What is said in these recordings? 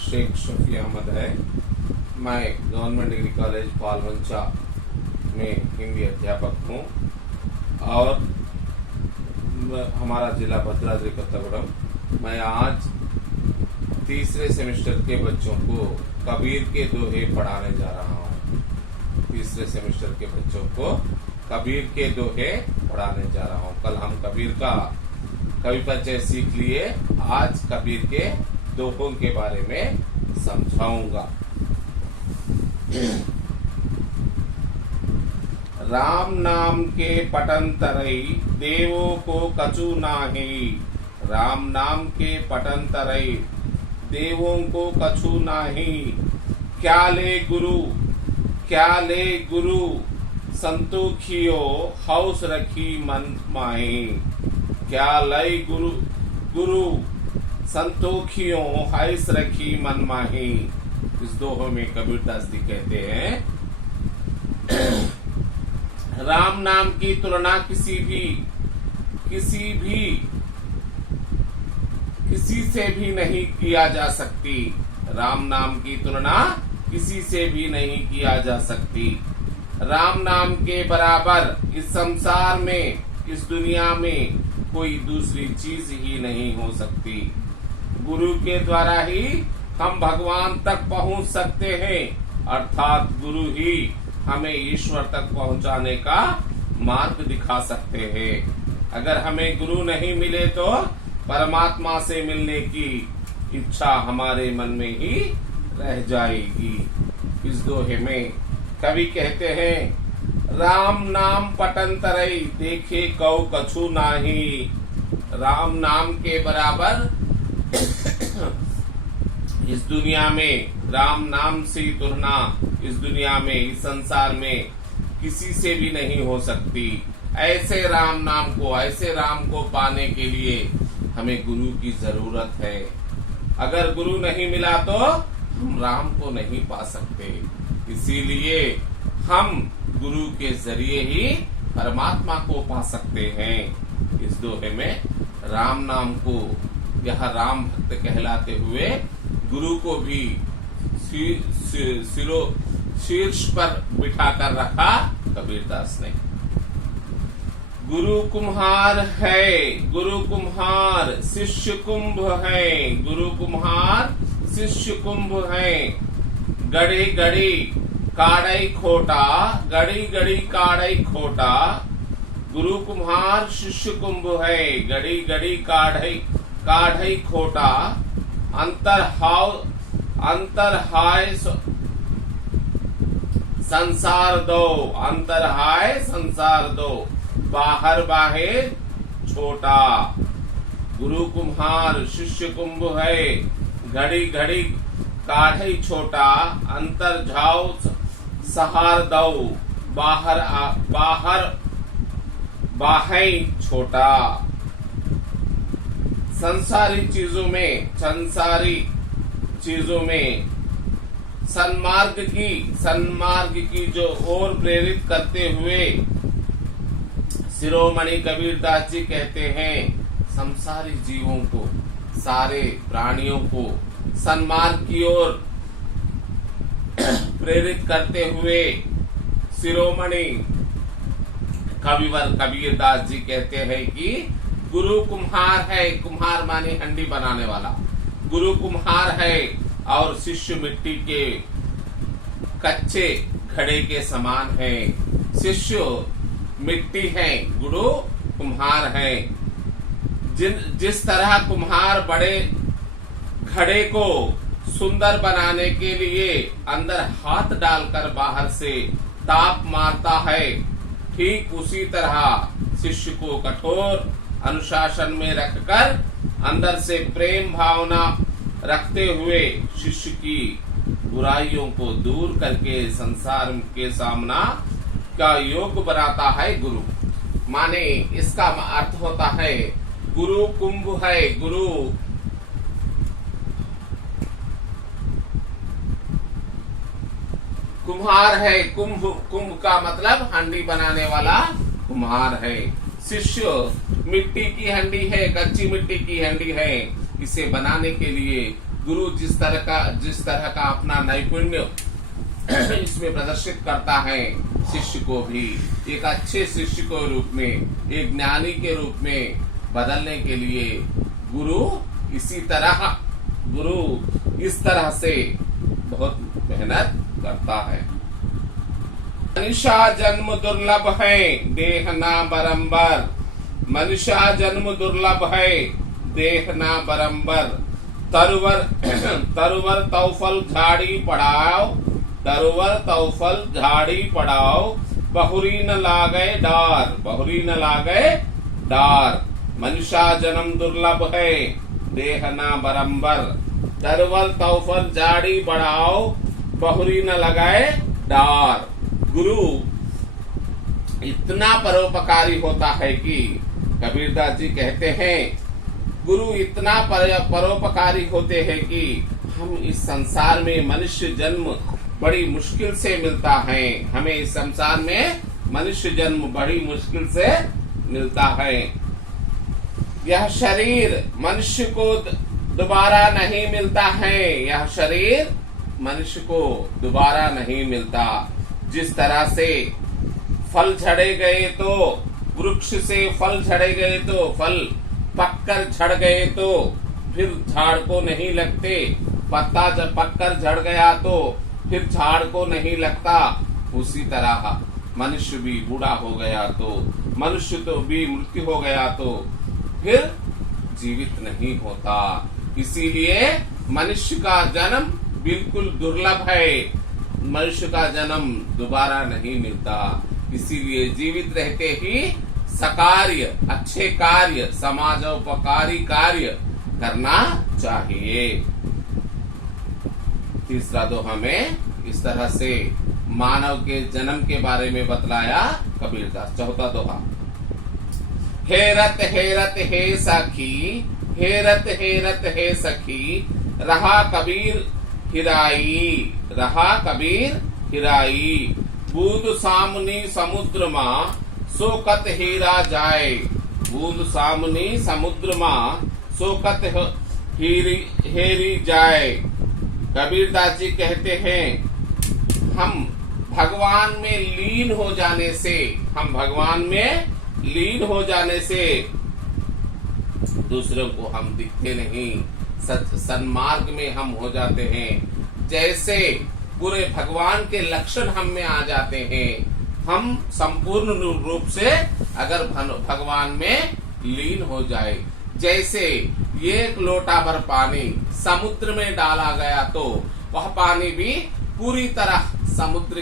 शेख शफी अहमद है। मैं government degree college पालवंचा में हिंदी अध्यापक हूँ और हमारा जिला भद्राद्री कोत्तागुड़म। मैं आज तीसरे सेमेस्टर के बच्चों को कबीर के दोहे पढ़ाने जा रहा हूँ। तीसरे सेमेस्टर के बच्चों को कबीर के दोहे पढ़ाने जा रहा हूँ। कल हम कबीर का कवि परिचय सीख लिए, आज कबीर के दोहों के बारे में समझाऊंगा। राम नाम के पठन तरई देवों को कछु नाही। राम नाम के पठन तरई देवों को कछु नाही। क्या ले गुरु संतोखियो हौस रखी मन माही। क्या लय गुरु संतोखियों हौस रखी मन माही। इस दोहों में कबीरदास जी कहते हैं, राम नाम की तुलना किसी से भी नहीं किया जा सकती। राम नाम की तुलना किसी से भी नहीं किया जा सकती। राम नाम के बराबर इस संसार में, इस दुनिया में कोई दूसरी चीज ही नहीं हो सकती। गुरु के द्वारा ही हम भगवान तक पहुंच सकते हैं, अर्थात गुरु ही हमें ईश्वर तक पहुंचाने का मार्ग दिखा सकते हैं। अगर हमें गुरु नहीं मिले तो परमात्मा से मिलने की इच्छा हमारे मन में ही रह जाएगी। इस दोहे में कवि कहते हैं, राम नाम पठन तरई देखे कौ कछु नाही। राम नाम के बराबर इस दुनिया में, राम नाम से तुलना इस दुनिया में, इस संसार में किसी से भी नहीं हो सकती। ऐसे राम को पाने के लिए हमें गुरु की जरूरत है। अगर गुरु नहीं मिला तो हम राम को नहीं पा सकते। इसीलिए हम गुरु के जरिए ही परमात्मा को पा सकते हैं। इस दोहे में राम नाम को, यह राम भक्त कहलाते हुए गुरु को भी शीर्ष पर बिठाकर रखा कबीरदास ने। गुरु कुम्हार है, गुरु कुम्हार शिष्य कुंभ है। गुरु कुम्हार शिष्य कुंभ है। गड़ी गड़ी काढ़ई खोटा, गड़ी गड़ी काढ़ई खोटा। गुरु कुम्हार शिष्य कुंभ है, गड़ी गड़ी काढ़ई खोटा। अंतर हाय संसार दो, अंतर हाय संसार दो। बाहर बाहे छोटा। गुरु कुम्हार शिष्य कुंभ है, घड़ी घड़ी काढ़ई छोटा। अंतर झाओ सहार दो, बाहर बाहे छोटा। संसारी चीजों में सन्मार्ग की जो ओर प्रेरित करते हुए शिरोमणि कबीरदास जी कहते हैं, संसारी जीवों को, सारे प्राणियों को सन्मार्ग की ओर प्रेरित करते हुए शिरोमणि कविवर कबीरदास जी कहते हैं कि गुरु कुम्हार है। कुम्हार माने हंडी बनाने वाला। गुरु कुम्हार है और शिष्य मिट्टी के कच्चे घड़े के समान है। शिष्य मिट्टी है, गुरु कुम्हार है। जिस तरह कुम्हार बड़े घड़े को सुंदर बनाने के लिए अंदर हाथ डालकर बाहर से ताप मारता है, ठीक उसी तरह शिष्य को कठोर अनुशासन में रखकर अंदर से प्रेम भावना रखते हुए शिष्य की बुराइयों को दूर करके संसार के सामना का योग बनाता है गुरु। माने इसका अर्थ होता है, गुरु कुंभ है। गुरु कुम्हार है। कुंभ का मतलब हांडी बनाने वाला कुम्हार है। शिष्य मिट्टी की हंडी है, कच्ची मिट्टी की हंडी है। इसे बनाने के लिए गुरु जिस तरह का अपना नैपुण्य इसमें प्रदर्शित करता है, शिष्य को भी एक अच्छे शिष्य के रूप में, एक ज्ञानी के रूप में बदलने के लिए गुरु इस तरह से बहुत मेहनत करता है। मनुष्य जन्म दुर्लभ है, देह ना बरंबर। मनुष्य जन्म दुर्लभ है, देह ना बरंबर। तरुवर तौफल झाड़ी पड़ाओ, तरुवर तौफल झाड़ी पड़ाओ। बहुरी न लागे डार, बहुरी न लागे डार। मनुष्य जन्म दुर्लभ है, देह ना बरंबर। तरुवर तौफल झाड़ी बढ़ाओ, बहुरी न लगाए डार। गुरु इतना परोपकारी होता है कि कबीरदास जी कहते हैं, गुरु इतना परोपकारी होते हैं कि हम इस संसार में मनुष्य जन्म बड़ी मुश्किल से मिलता है। हमें इस संसार में मनुष्य जन्म बड़ी मुश्किल से मिलता है। यह शरीर मनुष्य को दोबारा नहीं मिलता है, यह शरीर मनुष्य को दोबारा नहीं मिलता। जिस तरह से फल झड़े गए तो, वृक्ष से फल झड़े गए तो, फल पककर झड़ गए तो फिर झाड़ को नहीं लगते। पत्ता जब पककर झड़ गया तो फिर झाड़ को नहीं लगता। उसी तरह मनुष्य भी बूढ़ा हो गया तो, मनुष्य तो भी मृत्यु हो गया तो फिर जीवित नहीं होता। इसीलिए मनुष्य का जन्म बिल्कुल दुर्लभ है। मनुष्य का जन्म दोबारा नहीं मिलता। इसीलिए जीवित रहते ही सकार्य, अच्छे कार्य, समाजोपकारी कार्य करना चाहिए। तीसरा दोहा में इस तरह से मानव के जन्म के बारे में बतलाया कबीरदास। चौथा दोहा, हेरत हेरत हे सखी, हेरत हेरत हे सखी। रहा कबीर हिराई, रहा कबीर हिराई। बूंद सामनी समुद्र मां, सोकत हीरा जाए। बूंद सामनी समुद्र मां, सोकत हेरी जाए। कबीरदास जी कहते हैं, हम भगवान में लीन हो जाने से, हम भगवान में लीन हो जाने से दूसरों को हम दिखते नहीं, सन्मार्ग में हम हो जाते हैं। जैसे पूरे भगवान के लक्षण हम में आ जाते हैं। हम संपूर्ण रूप से अगर भगवान में लीन हो जाए, जैसे एक लोटा भर पानी समुद्र में डाला गया तो वह पानी भी पूरी तरह समुद्र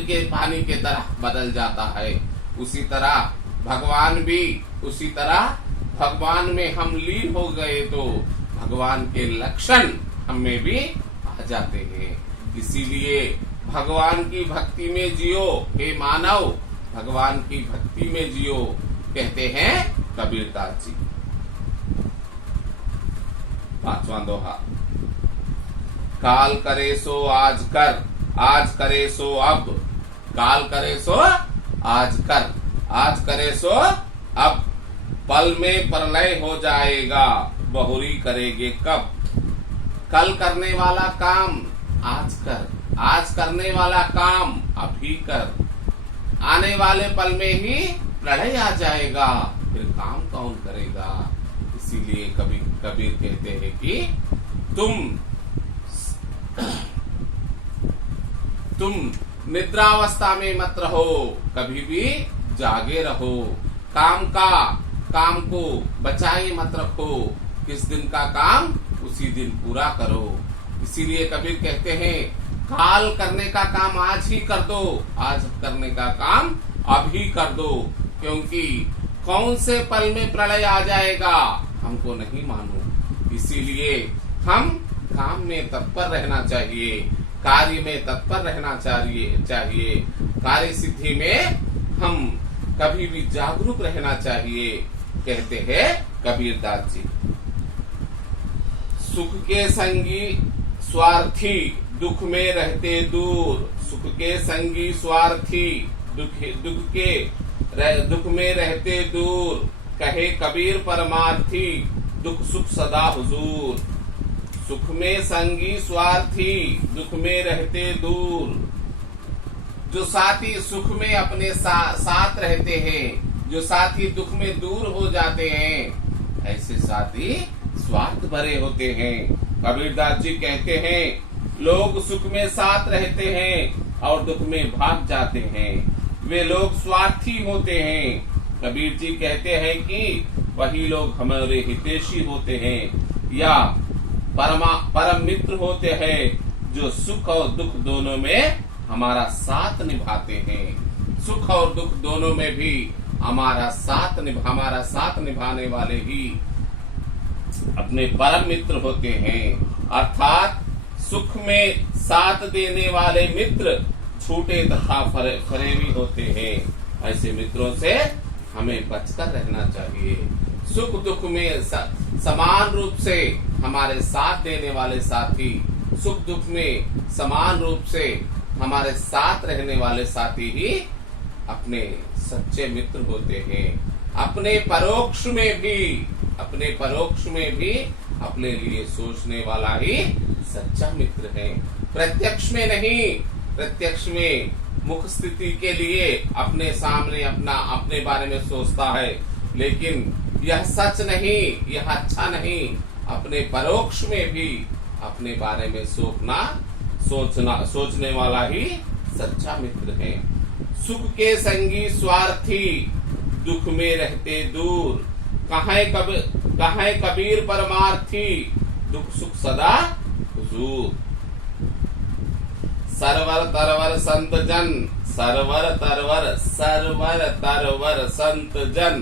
के पानी के तरह बदल जाता है। उसी तरह भगवान भी, उसी तरह भगवान में हम लीन हो गए तो भगवान के लक्षण हम में भी आ जाते हैं। इसीलिए भगवान की भक्ति में जियो हे मानव, भगवान की भक्ति में जियो, कहते हैं कबीरदास जी। पांचवा दोहा, काल करे सो आज कर, आज करे सो अब। काल करे सो आज कर, आज करे सो अब। पल में प्रलय हो जाएगा, बहुरी करेगे कब। कल करने वाला काम आज कर, आज करने वाला काम अभी कर। आने वाले पल में ही प्रलय आ जाएगा, फिर काम कौन करेगा। इसीलिए कबीर कहते हैं कि तुम निद्रावस्था में मत रहो, कभी भी जागे रहो। काम को बचाए मत रखो, किस दिन का काम उसी दिन पूरा करो। इसीलिए कबीर कहते हैं, काल करने का काम आज ही कर दो, आज करने का काम अभी कर दो, क्योंकि कौन से पल में प्रलय आ जाएगा हमको नहीं मालूम। इसीलिए हम काम में तत्पर रहना चाहिए, कार्य में तत्पर रहना चाहिए। कार्य सिद्धि में हम कभी भी जागरूक रहना चाहिए, कहते हैं कबीरदास जी। सुख के संगी स्वार्थी, दुख में रहते दूर। सुख के संगी स्वार्थी, दुख में रहते दूर। कहे कबीर परमार्थी, दुख सुख सदा हुजूर। सुख में संगी स्वार्थी, दुख में रहते दूर। जो साथी सुख में अपने साथ रहते हैं, जो साथी दुख में दूर हो जाते हैं, ऐसे साथी स्वार्थ भरे होते हैं। कबीरदास जी कहते हैं, लोग सुख में साथ रहते हैं और दुख में भाग जाते हैं, वे लोग स्वार्थी होते हैं। कबीर जी कहते हैं कि वही लोग हमारे हितैषी होते हैं या परम मित्र होते हैं, जो सुख और दुख दोनों में हमारा साथ निभाते हैं। सुख और दुख दोनों में भी हमारा साथ निभाने वाले ही अपने परम मित्र होते हैं। अर्थात सुख में साथ देने वाले मित्र छूटे तथा फरेबी होते हैं। ऐसे मित्रों से हमें बचकर रहना चाहिए। सुख दुख में समान रूप से हमारे साथ देने वाले साथी, सुख दुख में समान रूप से हमारे साथ रहने वाले साथी ही अपने सच्चे मित्र होते हैं। अपने परोक्ष में भी अपने लिए सोचने वाला ही सच्चा मित्र है। प्रत्यक्ष में नहीं, प्रत्यक्ष में मुख स्थिति के लिए अपने सामने अपने बारे में सोचता है, लेकिन यह सच नहीं, यह अच्छा नहीं। अपने परोक्ष में भी अपने बारे में सोचने वाला ही सच्चा मित्र है। सुख के संगी स्वार्थी, दुख में रहते दूर। कहाँ कबीर परमार्थी, दुख सुख सदा हुजूर। सरवर तरवर संत जन, सरवर तरवर संत जन।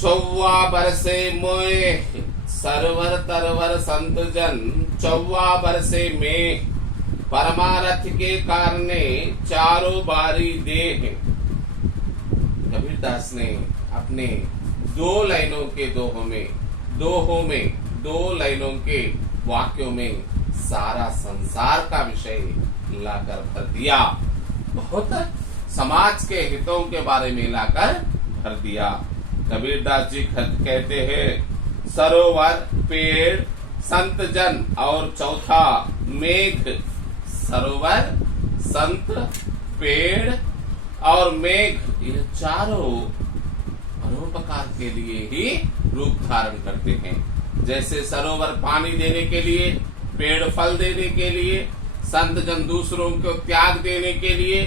चौवा बरसे मोए, सरवर तरवर संत जन। चौवा बरसे में, परमारथ के कारणे चारों बारी देह। कबीरदास ने अपने दो लाइनों के वाक्यों में सारा संसार का विषय लाकर भर दिया। बहुत समाज के हितों के बारे में लाकर भर दिया। कबीरदास जी कहते हैं, सरोवर, पेड़, संत जन और चौथा मेघ। सरोवर, संत, पेड़ और मेघ, ये चारों परोपकार के लिए ही रूप धारण करते हैं। जैसे सरोवर पानी देने के लिए, पेड़ फल देने के लिए, संत जन दूसरों को त्याग देने के लिए,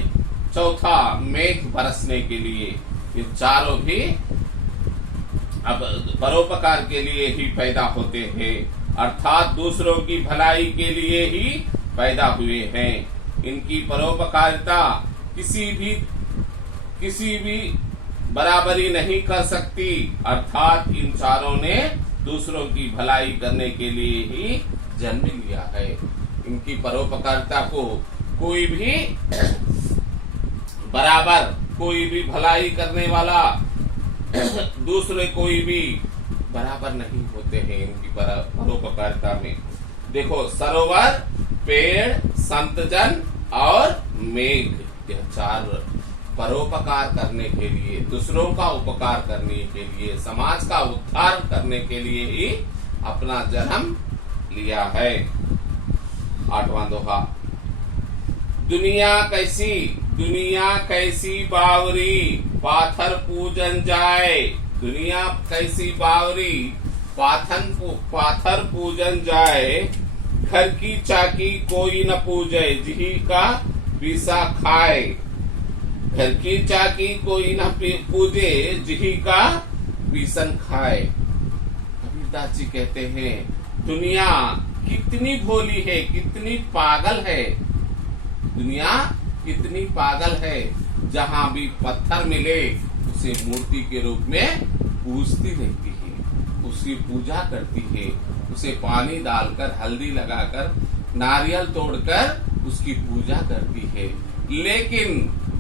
चौथा मेघ बरसने के लिए। ये चारों भी अब परोपकार के लिए ही पैदा होते हैं, अर्थात दूसरों की भलाई के लिए ही पैदा हुए हैं। इनकी परोपकारिता किसी भी बराबरी नहीं कर सकती, अर्थात इन चारों ने दूसरों की भलाई करने के लिए ही जन्म लिया है। इनकी परोपकारिता को कोई भी भलाई करने वाला दूसरे कोई भी बराबर नहीं होते हैं इनकी परोपकारिता में। देखो, सरोवर, पेड़, संतजन और मेघ, यह चार परोपकार करने के लिए, दूसरों का उपकार करने के लिए, समाज का उद्धार करने के लिए ही अपना जन्म लिया है। 8वां दोहा। दुनिया कैसी बावरी, पाथर पूजन जाए। दुनिया कैसी बावरी, पाथर पूजन जाए। घर की चाकी कोई न पूजे, जिही का बीसा खाए। घर की चाकी कोई न पूजे, जिही का बीसन खाए। कबीरदास जी कहते हैं, दुनिया कितनी भोली है, कितनी पागल है। दुनिया कितनी पागल है, जहां भी पत्थर मिले उसे मूर्ति के रूप में पूजती रहती है, उसकी पूजा करती है, उसे पानी डालकर, हल्दी लगाकर, नारियल तोड़कर उसकी पूजा करती है। लेकिन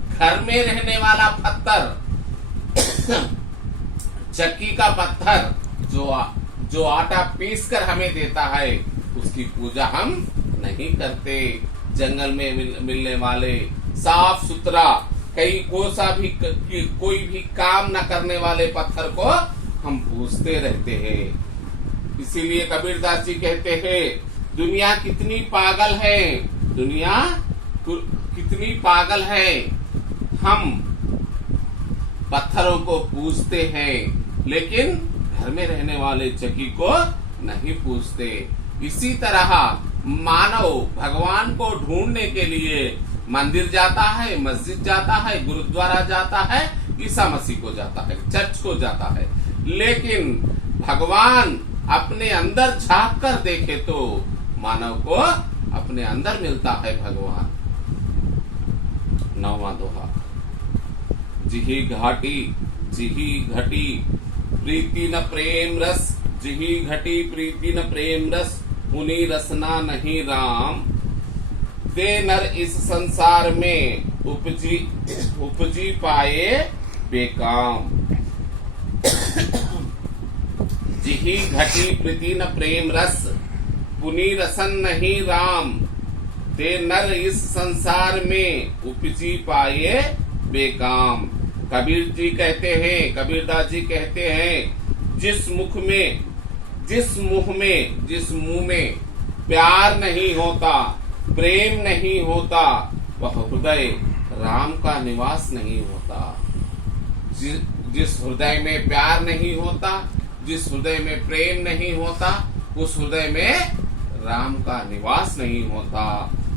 घर में रहने वाला पत्थर, चक्की का पत्थर जो आटा पीस कर हमें देता है, उसकी पूजा हम नहीं करते। जंगल में मिलने वाले साफ सुथरा कोई भी काम न करने वाले पत्थर को हम पूजते रहते हैं। इसीलिए कबीरदास जी कहते हैं, दुनिया कितनी पागल है, दुनिया कितनी पागल है, हम पत्थरों को पूजते हैं लेकिन घर में रहने वाले चकी को नहीं पूजते। इसी तरह मानव भगवान को ढूंढने के लिए मंदिर जाता है, मस्जिद जाता है, गुरुद्वारा जाता है, ईसा मसीह को जाता है, चर्च को जाता है, लेकिन भगवान अपने अंदर झांक कर देखे तो मानव को अपने अंदर मिलता है भगवान। 9वां दोहा। जिही घाटी जिही घटी प्रीति न प्रेम रस, जिही घटी प्रीति न प्रेम रस, उनी रसना नहीं राम। दे नर इस संसार में उपजी पाए बेकाम। जिही घटी प्रीति न प्रेम रस, पुनि रसन नहीं राम। दे नर इस संसार में उपजी पाए बेकाम। कबीर जी कहते हैं, कबीरदास जी कहते हैं, जिस मुंह में प्यार नहीं होता, प्रेम नहीं होता, वह हृदय राम का निवास नहीं होता। जिस हृदय में प्यार नहीं होता, जिस हृदय में प्रेम नहीं होता, उस हृदय में राम का निवास नहीं होता,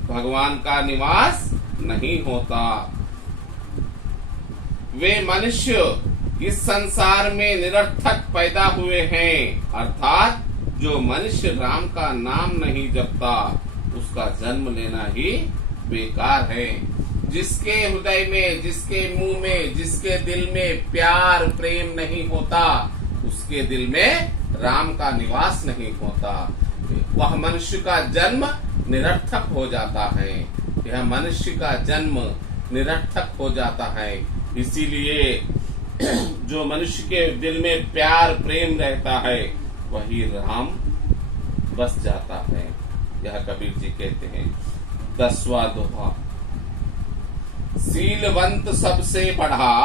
भगवान का निवास नहीं होता। वे मनुष्य इस संसार में निरर्थक पैदा हुए हैं, अर्थात जो मनुष्य राम का नाम नहीं जपता उसका जन्म लेना ही बेकार है। जिसके हृदय में, जिसके मुंह में, जिसके दिल में प्यार प्रेम नहीं होता, उसके दिल में राम का निवास नहीं होता। वह मनुष्य का जन्म निरर्थक हो जाता है। यह मनुष्य का जन्म निरर्थक हो जाता है। इसीलिए जो मनुष्य के दिल में प्यार प्रेम रहता है वही राम बस जाता है। यह कबीर जी कहते हैं। 10वां दोहा। सीलवंत सबसे बढ़ा,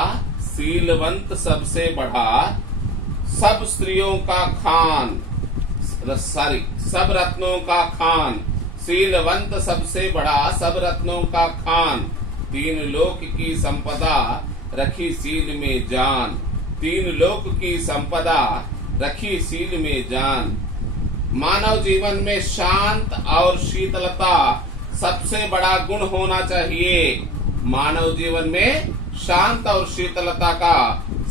सीलवंत सबसे बढ़ा, सब स्त्रियों का खान, सब रत्नों का खान। सीलवंत सबसे बढ़ा, सब रत्नों का खान। 3 लोक की संपदा रखी सील में जान। 3 लोक की संपदा रखी सील में जान। मानव जीवन में शांत और शीतलता सबसे बड़ा गुण होना चाहिए। मानव जीवन में शांत और शीतलता का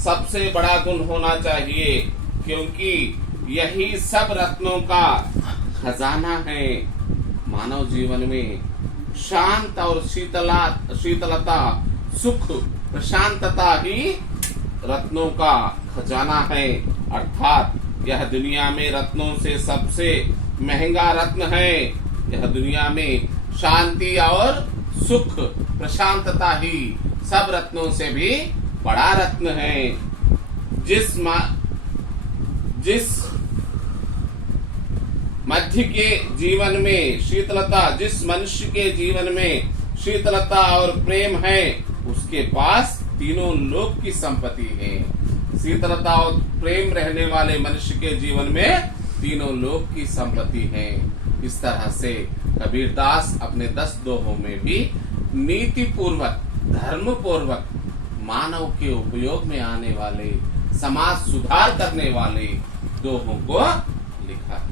सबसे बड़ा गुण होना चाहिए, क्योंकि यही सब रत्नों का खजाना है। मानव जीवन में शांत और शीतलता, सुख, प्रशांतता ही रत्नों का खजाना है। अर्थात यह दुनिया में रत्नों से सबसे महंगा रत्न है। यह दुनिया में शांति और सुख, प्रशांतता ही सब रत्नों से भी बड़ा रत्न है। जिस मध्य के जीवन में शीतलता, जिस मनुष्य के जीवन में शीतलता और प्रेम है, उसके पास तीनों लोक की संपत्ति है। शीतलता और प्रेम रहने वाले मनुष्य के जीवन में तीनों लोक की संपत्ति है। इस तरह से कबीरदास अपने 10 दोहों में भी नीति पूर्वक, धर्म पूर्वक मानव के उपयोग में आने वाले, समाज सुधार करने वाले दोहों को लिखा है।